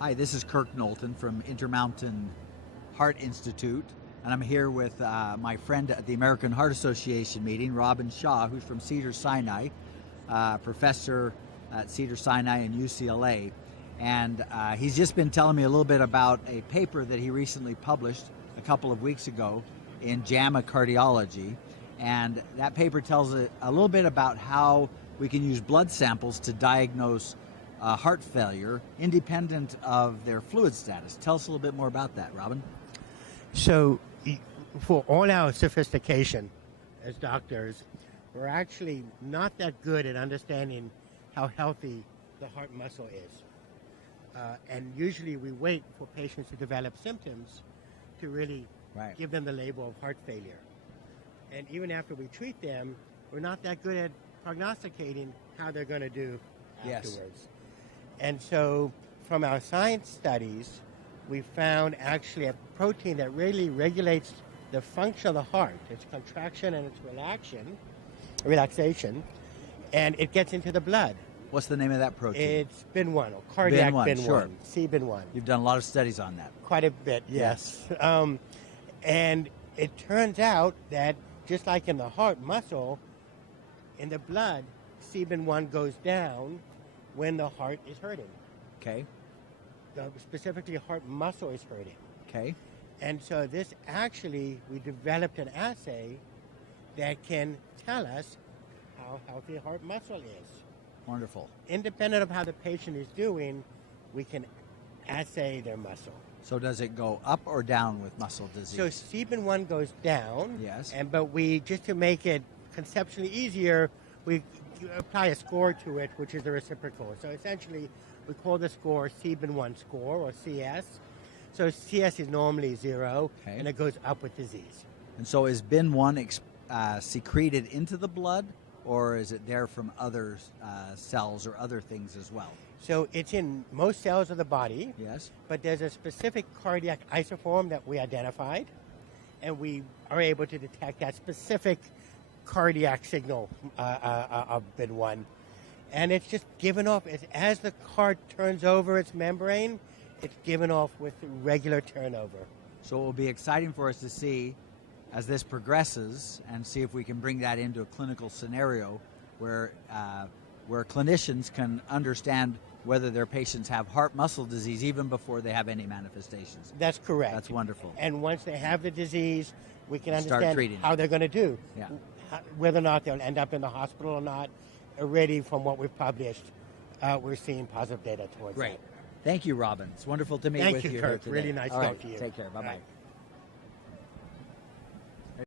Hi, this is Kirk Knowlton from Intermountain Heart Institute, and I'm here with my friend at the American Heart Association meeting, Robin Shaw, who's from Cedars-Sinai, professor at Cedars-Sinai and UCLA. And he's just been telling me a little bit about a paper that he recently published a couple of weeks ago in JAMA Cardiology. And that paper tells a little bit about how we can use blood samples to diagnose heart failure independent of their fluid status. Tell us a little bit more about that, Robin. So for all our sophistication as doctors, we're actually not that good at understanding how healthy the heart muscle is. And usually we wait for patients to develop symptoms to really give them the label of heart failure. And even after we treat them, we're not that good at prognosticating how they're going to do afterwards. And so from our science studies, we found actually a protein that really regulates the function of the heart, its contraction and its relaxation, and it gets into the blood. What's the name of that protein? It's BIN1, or cardiac BIN1, sure. CBIN1. You've done a lot of studies on that. Quite a bit, yes. And it turns out that just like in the heart muscle, in the blood, CBIN1 goes down when the heart is hurting. Okay. Specifically, heart muscle is hurting. Okay. And so this actually, we developed an assay that can tell us how healthy heart muscle is. Wonderful. Independent of how the patient is doing, we can assay their muscle. So does it go up or down with muscle disease? So CBIN1 goes down. Yes. But we, just to make it conceptually easier, we apply a score to it, which is a reciprocal. So essentially, we call the score CBIN1 score, or CS. So CS is normally 0, and it goes up with disease. And so is BIN1 secreted into the blood, or is it there from other cells or other things as well? So it's in most cells of the body. Yes. But there's a specific cardiac isoform that we identified, and we are able to detect that specific cardiac signal of BIN1. And it's just given off, as the heart turns over its membrane, it's given off with regular turnover. So it will be exciting for us to see as this progresses and see if we can bring that into a clinical scenario where clinicians can understand whether their patients have heart muscle disease even before they have any manifestations. That's correct. That's wonderful. And once they have the disease, we can understand treating how they're going to do. Yeah. Whether or not they'll end up in the hospital or not. Already from what we've published, we're seeing positive data towards that. Great. Thank you, Robin. It's wonderful to meet with you. Thank you, Kirk. Here today. Really nice All to right. talk to you. Take care. Bye-bye.